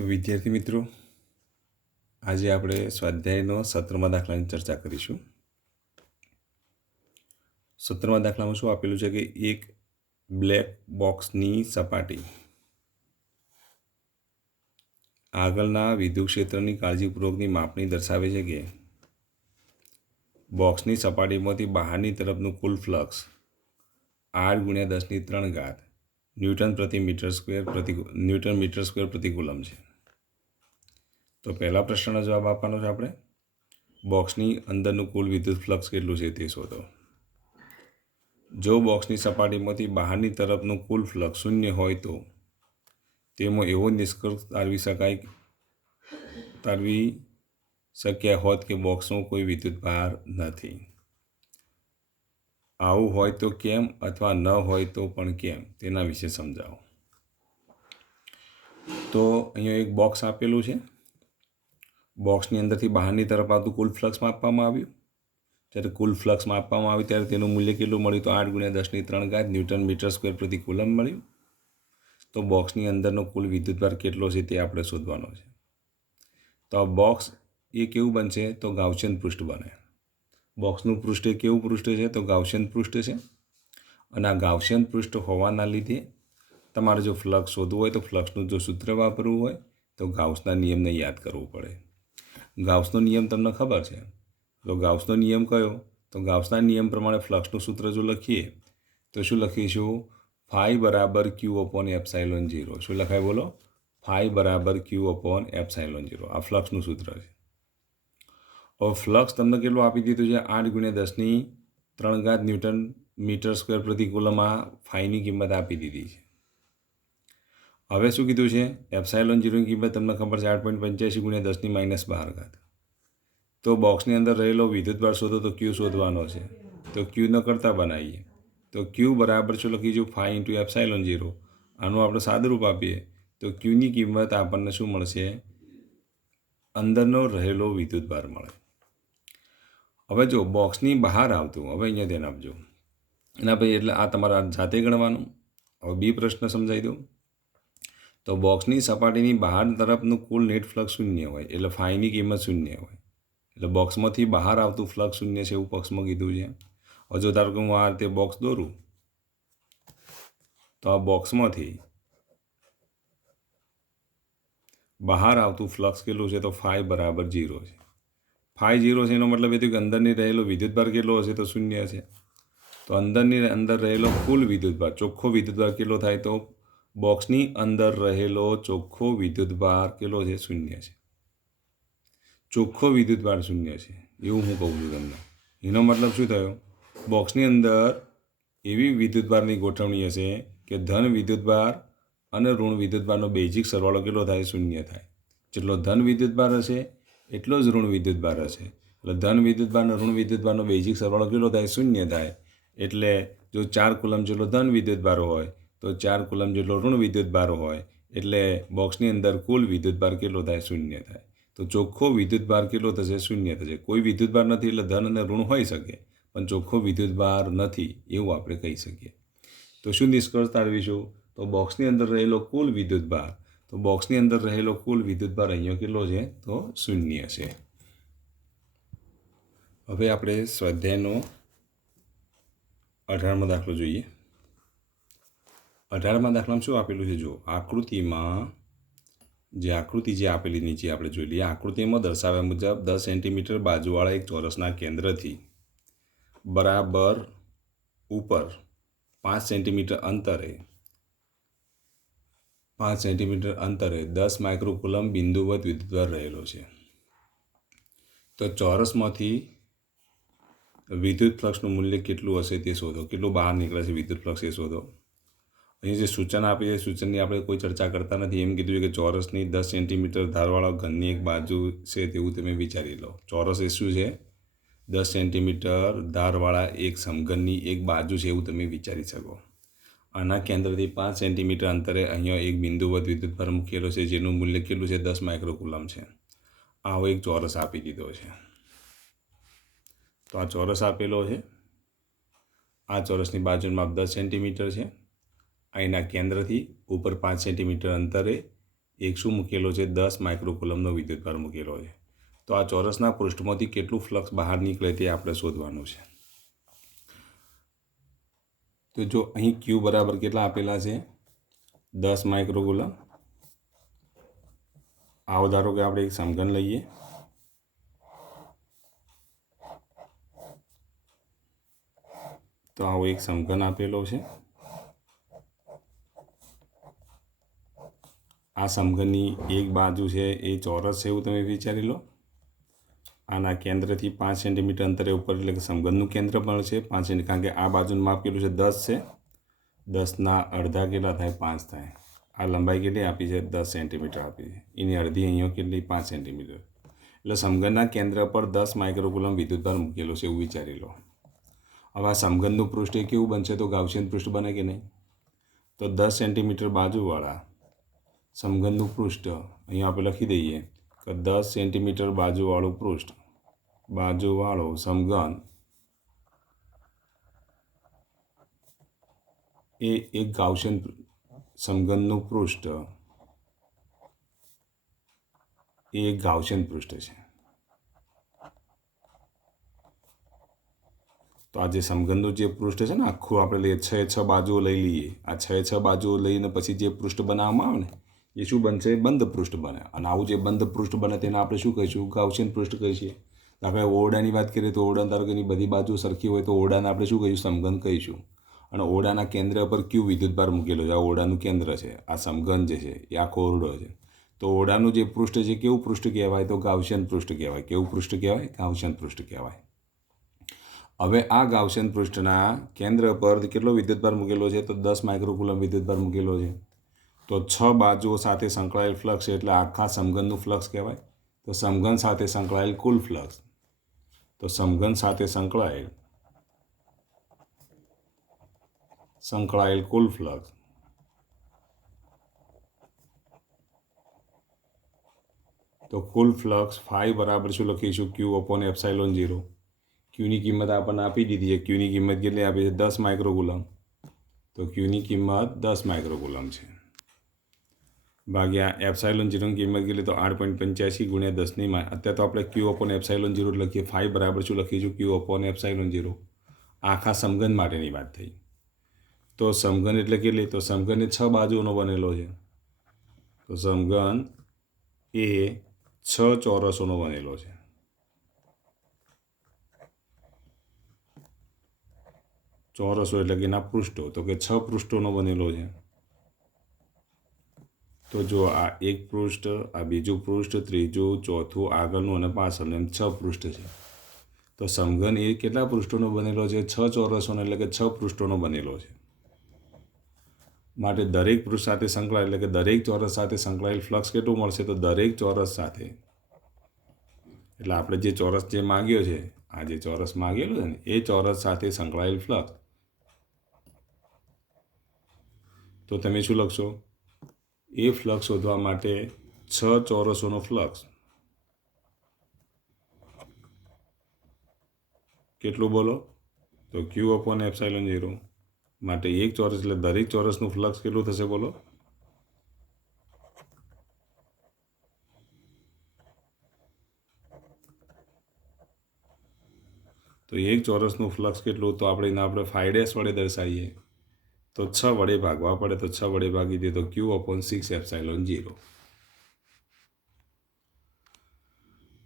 તો વિદ્યાર્થી મિત્રો, આજે આપણે સ્વાધ્યાયનો 17મા દાખલાની ચર્ચા કરીશું. 17મા દાખલામાં શું આપેલું છે કે એક બ્લેક બોક્સની સપાટી આગળના વિદ્યુત ક્ષેત્રની કાળજીપૂર્વકની માપણી દર્શાવે છે કે બોક્સની સપાટીમાંથી બહારની તરફનું કુલ ફ્લક્સ 8×10³ ન્યૂટન મીટર સ્ક્વેર પ્રતિ કુલમ છે. તો પહેલા પ્રશ્નનો જવાબ આપવાનો છે આપણે. બોક્સની અંદરનું કુલ વિદ્યુત ફ્લક્સ કેટલું છે તે શોધો. જો બોક્સની સપાટીમાંથી બહારની તરફનું કુલ ફ્લક્સ શૂન્ય હોય તો તેમાં એવો નિષ્કર્ષ તારવી શક્યા હોત કે બોક્સમાં કોઈ વિદ્યુત ભાર નથી. આવું હોય તો કેમ અથવા ન હોય તો પણ કેમ તેના વિશે સમજાવો. તો અહીંયા એક બોક્સ આપેલું છે. બોક્સની અંદરથી બહારની તરફ આવતું કુલ ફ્લક્સ માપવામાં આવ્યું. જ્યારે કુલ ફ્લક્સ માપવામાં આવ્યું ત્યારે તેનું મૂલ્ય કેટલું મળ્યું? તો 8×10³ ન્યૂટન મીટર સ્ક્વેર પ્રતિ કુલમ મળ્યું. તો બોક્સની અંદરનો કુલ વિદ્યુતભાર કેટલો છે તે આપણે શોધવાનો છે. તો આ બોક્સ એ કેવું બનશે? તો ગાઉસિયન પૃષ્ઠ બને. બોક્સનું પૃષ્ઠ એ કેવું પૃષ્ઠ છે? તો ગાઉસિયન પૃષ્ઠ છે. અને આ ગાઉસિયન પૃષ્ઠ હોવાના લીધે તમારે જો ફ્લક્સ શોધવું હોય તો ફ્લક્સનું જો સૂત્ર વાપરવું હોય તો ગાઉસના નિયમને યાદ કરવું પડે. ગાઉસનો નિયમ તમને ખબર છે. તો ગાઉસનો નિયમ કયો? તો ગાઉસના નિયમ પ્રમાણે ફ્લક્સનું સૂત્ર જો લખીએ તો શું લખીશું? ફાઈ બરાબર Q/ε0. શું લખાય બોલો? ફાઈ બરાબર Q/ε0. આ ફ્લક્સનું સૂત્ર છે. હવે ફ્લક્સ તમને કેટલું આપી દીધું છે? 8×10³ ન્યૂટન મીટર સ્ક્વેર પ્રતિ કુલમ. આ ફાઈની કિંમત આપી દીધી છે. હવે શું કીધું છે? ε0ની કિંમત તમને ખબર છે 8.85×10⁻12. તો બોક્સની અંદર રહેલો વિદ્યુતભાર શોધો તો Q શોધવાનો છે. તો Q ન કરતાં બનાવીએ તો Q બરાબર શું લખીશું? 5×ε0. આનું આપણે સાદુરૂપ આપીએ તો Qની કિંમત આપણને શું મળશે? અંદરનો રહેલો વિદ્યુતભાર મળે. હવે જો બોક્સની બહાર આવતું, હવે અહીંયા ધ્યાન આપજો. એના પછી એટલે આ તમારા જાતે ગણવાનું. હવે બી પ્રશ્ન સમજાવી દઉં. તો બોક્સની સપાટીની બહાર તરફનું કુલ નેટ ફ્લક્સ શૂન્ય હોય એટલે ફાઈની કિંમત શૂન્ય હોય. એટલે બોક્સમાંથી બહાર આવતું ફ્લક્સ શૂન્ય છે એવું પક્ષમાં કીધું છે. હવે જો ધારો કે હું આ રીતે બોક્સ દોરું તો આ બોક્સમાંથી બહાર આવતું ફ્લક્સ કેટલું છે? તો ફાઈ બરાબર 0 છે. ફાઈ 0 છે એનો મતલબ એ થયું કે અંદરની રહેલો વિદ્યુતભાર કેટલો હશે? તો શૂન્ય છે. તો અંદર રહેલો કુલ વિદ્યુતભાર, ચોખ્ખો વિદ્યુતભાર કેટલો થાય? તો બોક્સની અંદર રહેલો ચોખ્ખો વિદ્યુતભાર કેટલો છે? શૂન્ય છે. ચોખ્ખો વિદ્યુતભાર શૂન્ય છે એવું હું કહું છું તમને. એનો મતલબ શું થયો? બોક્સની અંદર એવી વિદ્યુતભારની ગોઠવણી હશે કે ધન વિદ્યુતભાર અને ઋણ વિદ્યુતભારનો બેઝિક સરવાળો કેટલો થાય? શૂન્ય થાય. જેટલો ધન વિદ્યુતભાર હશે એટલો જ ઋણ વિદ્યુતભાર હશે. એટલે ધન વિદ્યુતભાર અને ઋણ વિદ્યુતભારનો બેઝિક સરવાળો કેટલો થાય? શૂન્ય થાય. એટલે જો 4 કુલમ જેટલો ધન વિદ્યુતભાર હોય તો 4 કુલમ જેટલો ઋણ વિદ્યુતભાર હોય એટલે બોક્સની અંદર કુલ વિદ્યુતભાર કેટલો થાય? શૂન્ય થાય. તો ચોખ્ખો વિદ્યુતભાર કેટલો થશે? શૂન્ય થશે. કોઈ વિદ્યુતભાર નથી એટલે ધન અને ઋણ હોઈ શકે પણ ચોખ્ખો વિદ્યુતભાર નથી એવું આપણે કહી શકીએ. તો શું નિષ્કર્ષ તારવીશું? તો બોક્સની અંદર રહેલો કુલ વિદ્યુતભાર, તો બોક્સની અંદર રહેલો કુલ વિદ્યુતભાર અહીંયા કેટલો છે? તો શૂન્ય છે. હવે આપણે સ્વાધ્યાયનો 18મો દાખલો જોઈએ. 18મા દાખલામાં શું આપેલું છે? જો આકૃતિમાં જે આકૃતિ આપેલી નીચે આપણે જોઈ લઈએ. આકૃતિમાં દર્શાવ્યા મુજબ 10 સેન્ટીમીટર બાજુવાળા એક ચોરસના કેન્દ્રથી બરાબર ઉપર 5 સેન્ટીમીટર અંતરે 10 માઇક્રોકુલમ બિંદુવત વિદ્યુતભાર રહેલો છે. તો ચોરસમાંથી વિદ્યુત ફ્લક્સનું મૂલ્ય કેટલું હશે તે શોધો. કેટલું બહાર નીકળે છે વિદ્યુત ફ્લક્સ એ શોધો. અહીં જે સૂચન આપી છે સૂચનની આપણે કોઈ ચર્ચા કરતા નથી. એમ કીધું છે કે ચોરસની 10 સેન્ટીમીટર ધારવાળા ઘનની એક બાજુ છે તેવું તમે વિચારી લો. ચોરસ એ શું છે? 10 સેન્ટીમીટર ધારવાળા એક સમઘનની એક બાજુ છે એવું તમે વિચારી શકો. આના કેન્દ્રથી 5 સેન્ટીમીટર અંતરે અહીંયા એક બિંદુવત વિદ્યુતભાર મૂકેલો છે જેનું મૂલ્ય કેટલું છે? 10 માઇક્રોકુલમ છે. આવો એક ચોરસ આપી દીધો છે. તો આ ચોરસ આપેલો છે. આ ચોરસની બાજુનું માપ 10 સેન્ટીમીટર છે. અહીંના કેન્દ્રથી ઉપર 5 સેન્ટીમીટર અંતરે એક શું મૂકેલો છે? 10 માઇક્રોકુલમનો વિદ્યુતભાર મૂકેલો છે. તો આ ચોરસના પૃષ્ઠમાંથી કેટલું ફ્લક્સ બહાર નીકળે તે આપણે શોધવાનું છે. તો જો અહીં ક્યુ બરાબર કેટલા આપેલા છે? 10 માઇક્રોકુલમ. આવો ધારો કે આપણે એક સમઘન લઈએ. તો આવો એક સમઘન આપેલો છે. આ સમઘનની એક બાજુ છે એ ચોરસ છે એવું તમે વિચારી લો. આના કેન્દ્રથી 5 સેન્ટીમીટર અંતરે ઉપર, એટલે કે સમઘનનું કેન્દ્ર પણ છે 5 સેન્ટી, કારણ કે આ બાજુનું માપ કેટલું છે? 10 છે. 10ના અડધા કેટલા થાય? 5 થાય. આ લંબાઈ કેટલી આપી છે? 10 સેન્ટીમીટર આપી છે. એની અડધી અહીંયા કેટલી? 5 સેન્ટીમીટર. એટલે સમઘનના કેન્દ્ર પર 10 માઇક્રોકુલમ વિદ્યુતભાર મૂકેલો છે એવું વિચારી લો. હવે આ સમઘનનું પૃષ્ઠ એ કેવું બનશે? તો ગાઉસિયન પૃષ્ઠ બને કે નહીં? તો 10 સેન્ટીમીટર બાજુવાળા સમઘનનું પૃષ્ઠ અહીંયા આપણે લખી દઈએ કે 10 સેન્ટીમીટર બાજુવાળું પૃષ્ઠ, બાજુવાળો સમઘન એ એક ગાઉસિયન સમઘનનું પૃષ્ઠ એ એક ગાઉસિયન પૃષ્ઠ છે. તો આ જે સમઘનનું જે પૃષ્ઠ છે ને આખું આપણે લઈએ, 6 બાજુઓ લઈ લઈએ. આ 6 બાજુઓ લઈને પછી જે પૃષ્ઠ બનાવવામાં આવે ને એ શું બનશે? બંધ પૃષ્ઠ બને. અને આવું જે બંધ પૃષ્ઠ બને તેને આપણે શું કહીશું? ગાઉસિયન પૃષ્ઠ કહીશું. આપણે ઓરડાની વાત કરીએ તો ઓરડા ધારો કે એની બધી બાજુ સરખી હોય તો ઓરડાને આપણે શું કહીશું? સમઘન કહીશું. અને ઓરડાના કેન્દ્ર પર ક્યુ વિદ્યુતભાર મૂકેલો છે. આ ઓરડાનું કેન્દ્ર છે. આ સમઘન જે છે એ આખો ઓરડો છે. તો ઓરડાનું જે પૃષ્ઠ છે કેવું પૃષ્ઠ કહેવાય? તો ગાઉસિયન પૃષ્ઠ કહેવાય. કેવું પૃષ્ઠ કહેવાય? ગાઉસિયન પૃષ્ઠ કહેવાય. હવે આ ગાઉસિયન પૃષ્ઠના કેન્દ્ર પર કેટલો વિદ્યુતભાર મૂકેલો છે? તો 10 માઇક્રોકુલમ વિદ્યુતભાર મૂકેલો છે. તો 6 બાજુઓ સાથે સંકળાયેલ ફ્લક્સ એટલે આખા સમઘનનું ફ્લક્સ કહેવાય. તો સમઘન સાથે સંકળાયેલ કુલ ફ્લક્સ, તો સમઘન સાથે સંકળાયેલ કુલ ફ્લક્સ, તો કુલ ફ્લક્સ ફાઈ બરાબર શું લખીશું? ક્યુ અપોન એપ્સાઇલોન 0. ક્યુની કિંમત આપણને આપી દીધી છે. ક્યુની કિંમત કેટલી આપી છે? 10 માઇક્રોકુલમ. તો ક્યુની કિંમત 10 માઇક્રોકુલમ છે. ભાગ્યા એપ્સાઇલોન 0ની કિંમત કેટલી? તો 8.85 ગુણ્યા 10 અત્યારે તો આપણે ક્યુ અપોન એપ્સાઇલોન 0 લખીએ. ફાઈ બરાબર શું લખીશું? ક્યુ અપોન એપ્સાઇલોન 0. આખા સમઘન માટેની વાત થઈ. તો સમઘન એટલે કેટલી? તો સમઘન એ 6 બાજુઓનો બનેલો છે. તો સમઘન એ 6 ચોરસોનો બનેલો છે. ચોરસો એટલે કે એના પૃષ્ઠો, તો કે 6 પૃષ્ઠોનો બનેલો છે. તો જો આ એક પૃષ્ઠ, આ બીજું પૃષ્ઠ, ત્રીજું, ચોથું, આગળનું અને પાછળનું, એમ 6 પૃષ્ઠ છે. તો સમઘન એ કેટલા પૃષ્ઠોનો બનેલો છે? 6 ચોરસોનો, એટલે કે 6 પૃષ્ઠોનો બનેલો છે. માટે દરેક પૃષ્ઠ સાથે સંકળાયેલ, એટલે કે દરેક ચોરસ સાથે સંકળાયેલ ફ્લક્સ કેટલું મળશે? તો દરેક ચોરસ સાથે, એટલે આપણે જે ચોરસ જે માગ્યો છે, આ જે ચોરસ માગેલો છે ને એ ચોરસ સાથે સંકળાયેલ ફ્લક્સ. તો તમે શું લખશો? એ ફ્લક્સ શોધવા માટે 6 ચોરસોનો ફ્લક્સ કેટલું બોલો? તો ક્યુ અપોન એપ્સાઇલોન 0. માટે એક ચોરસ એટલે દરેક ચોરસનું ફ્લક્સ કેટલું થશે બોલો? તો એક ચોરસનું ફ્લક્સ કેટલું? તો આપણે ફાઈ ડેશ વડે દર્શાવીએ તો 6 વડે ભાગવા પડે. તો 6 વડે ભાગી દે તો ક્યુ અપોન 6 એપ્સાઇલોન 0.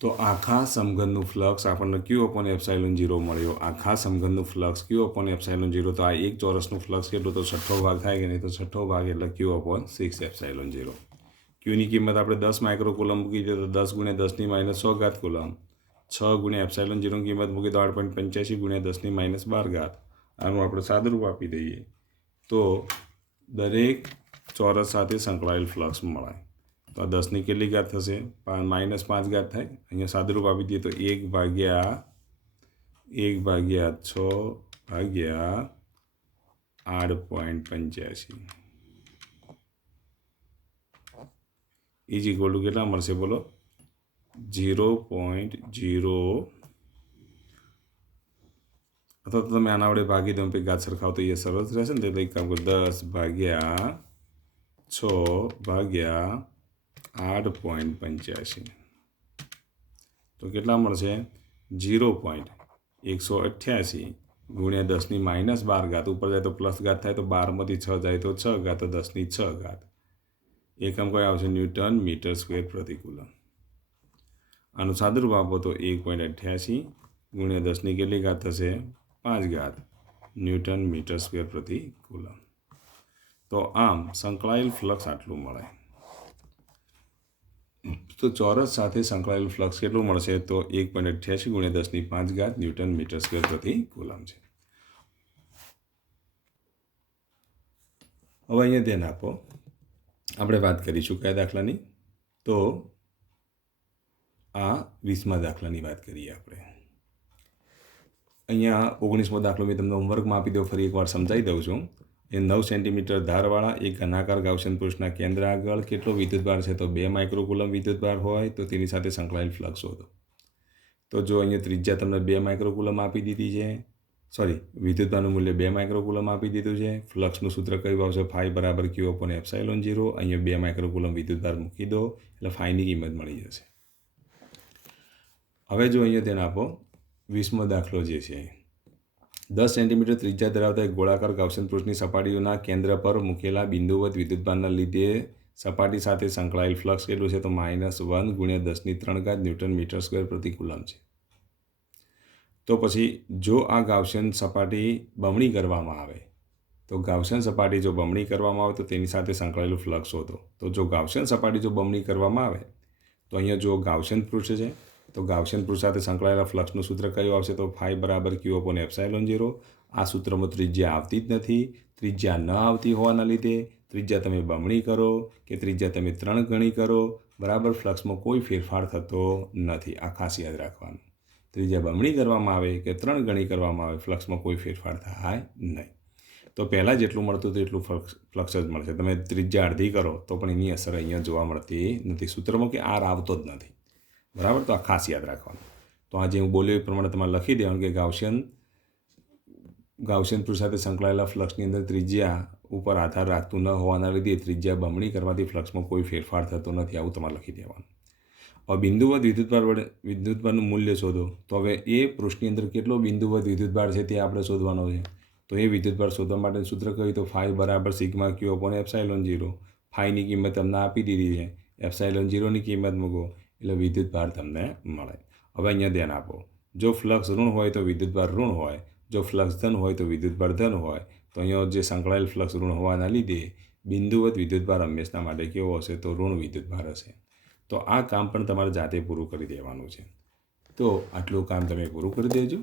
તો આખા સમઘનનું ફ્લક્સ આપણને ક્યુ અપોન એપ્સાઇલોન 0 મળ્યો. આખા સમઘનનું ફ્લક્સ ક્યુ અપોન એપ્સાઇલોન 0. તો આ એક ચોરસનું ફ્લક્સ કેટલું? તો 6ઠ્ઠો ભાગ થાય કે નહીં? તો 6ઠ્ઠો ભાગ એટલે ક્યુ અપોન 6 એપ્સાઇલોન 0. ક્યુની કિંમત આપણે 10 માઇક્રોકુલમ મૂકી દઈએ તો 10 ગુણ્યા 10ની માઇનસ 100 ઘાત કુલમ. 6 ગુણ્યા એપ્સાઇલોન 0ની કિંમત મૂકી તો 8.85 ગુણ્યા 10ની માઇનસ 12 ઘાત. આનું આપણે સાદુરૂપ આપી દઈએ તો દરેક ચોરસ સાથે સંકળાયેલ ફ્લક્સ મળે. તો આ 10ની કેટલી ઘાત થશે? -5 ઘાત થાય. અહીંયા સાદુરૂપ આપી દઈએ તો 1/6 ભાગ્યા 8.85 ઇઝ ઇક્વલ ટુ કેટલા મળશે બોલો? 0.0, અથવા તો તમે આના વડે ભાગી દો પછી ઘાત સરખાવ તો એ સરસ રહેશે ને. એટલે એક કામ કરો, 10/6 ભાગ્યા 8.85 તો કેટલા મળશે 0.188 ગુણ્યા 10⁻12 ઘાત ઉપર જાય તો પ્લસ ઘાત થાય તો 12માંથી 6 જાય તો 6 ઘાત તો 10⁻6 ઘાત એકમ કયો આવશે ન્યૂટન મીટર સ્ક્વેર પ્રતિ કુલમ આનું સાદુરૂપ આપો તો 1.88 ગુણ્યા 10ની કેટલી ઘાત થશે 5 ઘાત ન્યૂટન મીટર સ્ક્વેર પ્રતિ કુલમ તો આમ સંકળાયેલ ફ્લક્સ આટલું મળે તો ચોરસ સાથે સંકળાયેલું ફ્લક્સ કેટલું મળશે તો 1.88 ગુણ્યા 10⁵ ઘાત ન્યૂટન મીટર સ્ક્વેર પ્રતિ કુલમ છે હવે અહીંયા ધ્યાન આપો આપણે વાત કરીશું કયા દાખલાની તો આ 20મા દાખલાની વાત કરીએ આપણે અહીંયા 19મો દાખલો મેં તમને હોમવર્કમાં આપી દો ફરી એકવાર સમજાવી દઉં છું એ 9 સેન્ટીમીટર ધારવાળા એક ઘનાકાર ગાઉસિયન પૃષ્ઠના કેન્દ્ર આગળ કેટલો વિદ્યુતભાર છે તો 2 માઇક્રોકુલમ વિદ્યુતભાર હોય તો તેની સાથે સંકળાયેલ ફ્લક્સ શોધો તો જો અહીંયા ત્રિજ્યા તમને 2 માઇક્રોકુલમ આપી દીધી છે વિદ્યુતભારનું મૂલ્ય 2 માઇક્રોકુલમ આપી દીધું છે ફ્લક્સનું સૂત્ર કયું આવશે ફાઈ બરાબર Q upon એપ્સાઇલોન 0 અહીંયા 2 માઇક્રોકુલમ વિદ્યુતભાર મૂકી દો એટલે ફાઈની કિંમત મળી જશે હવે જો અહીંયા ધ્યાન આપો 20મો દાખલો જે છે 10 સેન્ટીમીટર ત્રિજ્યા ધરાવતા એક ગોળાકાર ગાઉસિયન પૃષ્ઠની સપાટીઓના કેન્દ્ર પર મૂકેલા બિંદુવત વિદ્યુતભારના લીધે સપાટી સાથે સંકળાયેલ ફ્લક્સ કેટલું છે તો -1 ગુણ્યા 10⁻³ ઘાત ન્યૂટન મીટર સ્ક્વેર પ્રતિ કુલમ છે તો પછી જો આ ગાઉસિયન સપાટી બમણી કરવામાં આવે તો ગાઉસિયન સપાટી જો બમણી કરવામાં આવે તો તેની સાથે સંકળાયેલું ફ્લક્સ શોધો તો જો ગાઉસિયન સપાટી જો બમણી કરવામાં આવે તો અહીંયા જો ગાઉસિયન પૃષ્ઠ છે તો ગાઉસિયન પૃષ્ઠ સાથે સંકળાયેલા ફ્લક્સનું સૂત્ર કયું આવશે તો ફાઈ બરાબર Q upon એપ્સાઇલોન 0 આ સૂત્રમાં ત્રિજ્યા આવતી જ નથી ત્રિજ્યા ન આવતી હોવાના લીધે ત્રિજ્યા તમે બમણી કરો કે ત્રિજ્યા તમે 3 ગણી કરો બરાબર ફ્લક્સમાં કોઈ ફેરફાર થતો નથી આ ખાસ યાદ રાખવાનું ત્રિજ્યા બમણી કરવામાં આવે કે 3 ગણી કરવામાં આવે ફ્લક્સમાં કોઈ ફેરફાર થાય નહીં તો પહેલાં જેટલું મળતું હતું એટલું ફ્લક્સ જ મળશે તમે ત્રિજ્યા અડધી કરો તો પણ એની અસર અહીંયા જોવા મળતી નથી સૂત્રમાં કે આર આવતો જ નથી બરાબર તો આ ખાસ યાદ રાખવાનું તો આ જે હું બોલ્યો એ પ્રમાણે તમારે લખી દેવાનું કે ગાઉસિયન પૃષ્ઠ સાથે સંકળાયેલા ફ્લક્સની અંદર ત્રિજ્યા ઉપર આધાર રાખતું ન હોવાના લીધે ત્રિજ્યા બમણી કરવાથી ફ્લક્સમાં કોઈ ફેરફાર થતો નથી આવું તમારે લખી દેવાનું હવે બિંદુવત વિદ્યુતભારનું મૂલ્ય શોધો તો હવે એ પૃષ્ઠની અંદર કેટલો બિંદુવત વિદ્યુતભાર છે તે આપણે શોધવાનો છે તો એ વિદ્યુતભાર શોધવા માટેનું સૂત્ર કહ્યું તો ફાઈ બરાબર સિગ્મા Q upon એપ્સાઇલોન 0 ફાઈની કિંમત તમને આપી દીધી છે એપ્સાઇલોન 0ની કિંમત મૂકો એટલે વિદ્યુતભાર તમને મળે હવે અહીંયા ધ્યાન આપો જો ફ્લક્સ ઋણ હોય તો વિદ્યુતભાર ઋણ હોય જો ફ્લક્સ ધન હોય તો વિદ્યુતભાર ધન હોય તો અહીંયા જે સંકળાયેલ ફ્લક્સ ઋણ હોવાના લીધે બિંદુવત વિદ્યુતભાર હંમેશા માટે કેવો હશે તો ઋણ વિદ્યુતભાર હશે તો આ કામ પણ તમારે જાતે પૂરું કરી દેવાનું છે તો આટલું કામ તમે પૂરું કરી દેજો